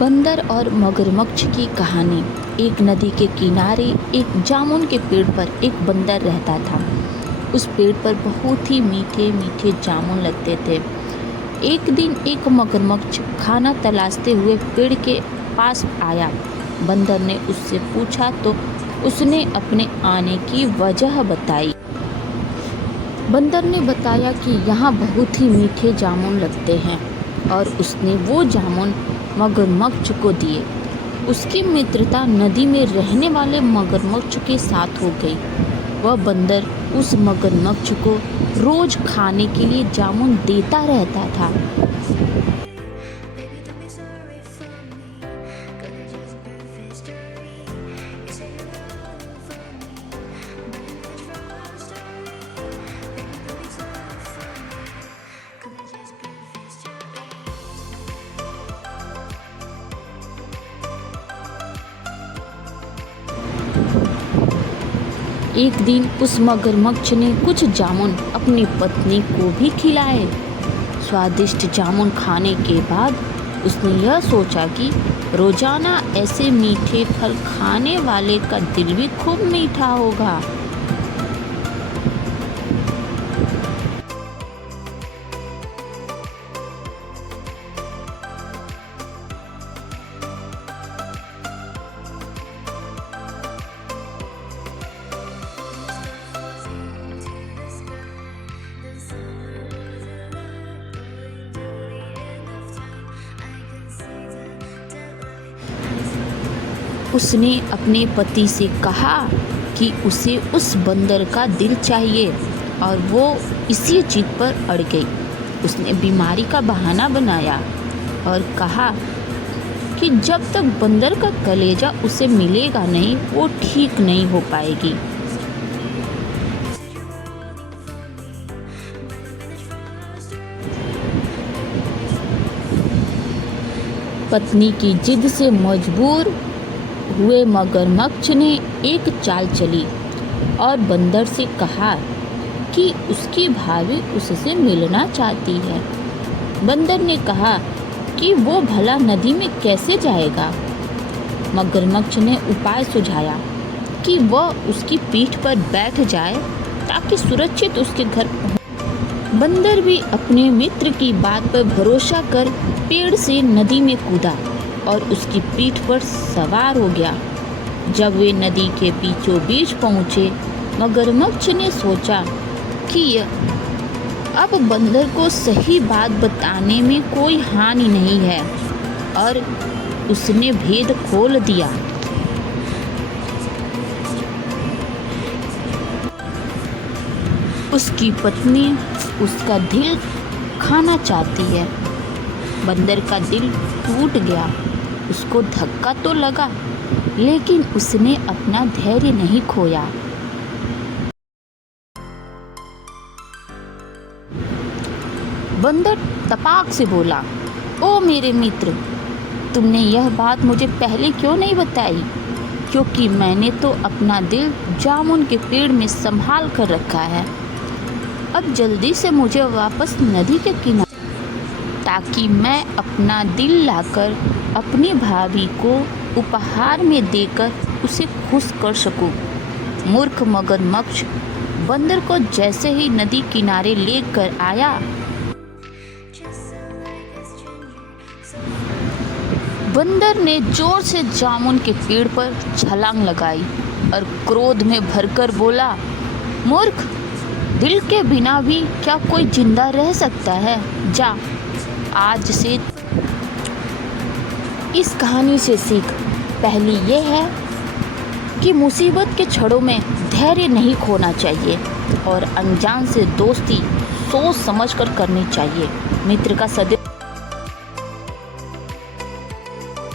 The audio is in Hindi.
बंदर और मगरमच्छ की कहानी। एक नदी के किनारे एक जामुन के पेड़ पर एक बंदर रहता था। उस पेड़ पर बहुत ही मीठे मीठे जामुन लगते थे। एक दिन एक मगरमच्छ खाना तलाशते हुए पेड़ के पास आया। बंदर ने उससे पूछा तो उसने अपने आने की वजह बताई। बंदर ने बताया कि यहाँ बहुत ही मीठे जामुन लगते हैं और उसने वो जामुन मगरमच्छ को दिए। उसकी मित्रता नदी में रहने वाले मगरमच्छ के साथ हो गई। वह बंदर उस मगरमच्छ को रोज खाने के लिए जामुन देता रहता था। एक दिन उस मगरमच्छ ने कुछ जामुन अपनी पत्नी को भी खिलाए। स्वादिष्ट जामुन खाने के बाद उसने यह सोचा कि रोजाना ऐसे मीठे फल खाने वाले का दिल भी खूब मीठा होगा। उसने अपने पति से कहा कि उसे उस बंदर का दिल चाहिए और वो इसी जिद पर अड़ गई। उसने बीमारी का बहाना बनाया और कहा कि जब तक बंदर का कलेजा उसे मिलेगा नहीं वो ठीक नहीं हो पाएगी। पत्नी की जिद से मजबूर हुए मगरमच्छ ने एक चाल चली और बंदर से कहा कि उसकी भाभी उससे मिलना चाहती है। बंदर ने कहा कि वो भला नदी में कैसे जाएगा। मगरमच्छ ने उपाय सुझाया कि वह उसकी पीठ पर बैठ जाए ताकि सुरक्षित उसके घर पहुंचे। बंदर भी अपने मित्र की बात पर भरोसा कर पेड़ से नदी में कूदा और उसकी पीठ पर सवार हो गया। जब वे नदी के बीचों बीच पहुँचे, मगरमच्छ ने सोचा कि अब बंदर को सही बात बताने में कोई हानि नहीं है और उसने भेद खोल दिया। उसकी पत्नी उसका दिल खाना चाहती है। बंदर का दिल टूट गया। उसको धक्का तो लगा लेकिन उसने अपना धैर्य नहीं खोया। बंदर तपाक से बोला, ओ मेरे मित्र, तुमने यह बात मुझे पहले क्यों नहीं बताई? क्योंकि मैंने तो अपना दिल जामुन के पेड़ में संभाल कर रखा है। अब जल्दी से मुझे वापस नदी के किनारे ताकि मैं अपना दिल लाकर अपनी भाभी को उपहार में देकर उसे खुश कर सकूं। मूर्ख मगरमच्छ बंदर को जैसे ही नदी किनारे लेकर आया, बंदर ने जोर से जामुन के पेड़ पर छलांग लगाई और क्रोध में भरकर बोला, मूर्ख, दिल के बिना भी क्या कोई जिंदा रह सकता है? जा, आज से इस कहानी से सीख पहली ये है कि मुसीबत के क्षणों में धैर्य नहीं खोना चाहिए और अनजान से दोस्ती सोच समझकर करनी चाहिए। मित्र का सदैव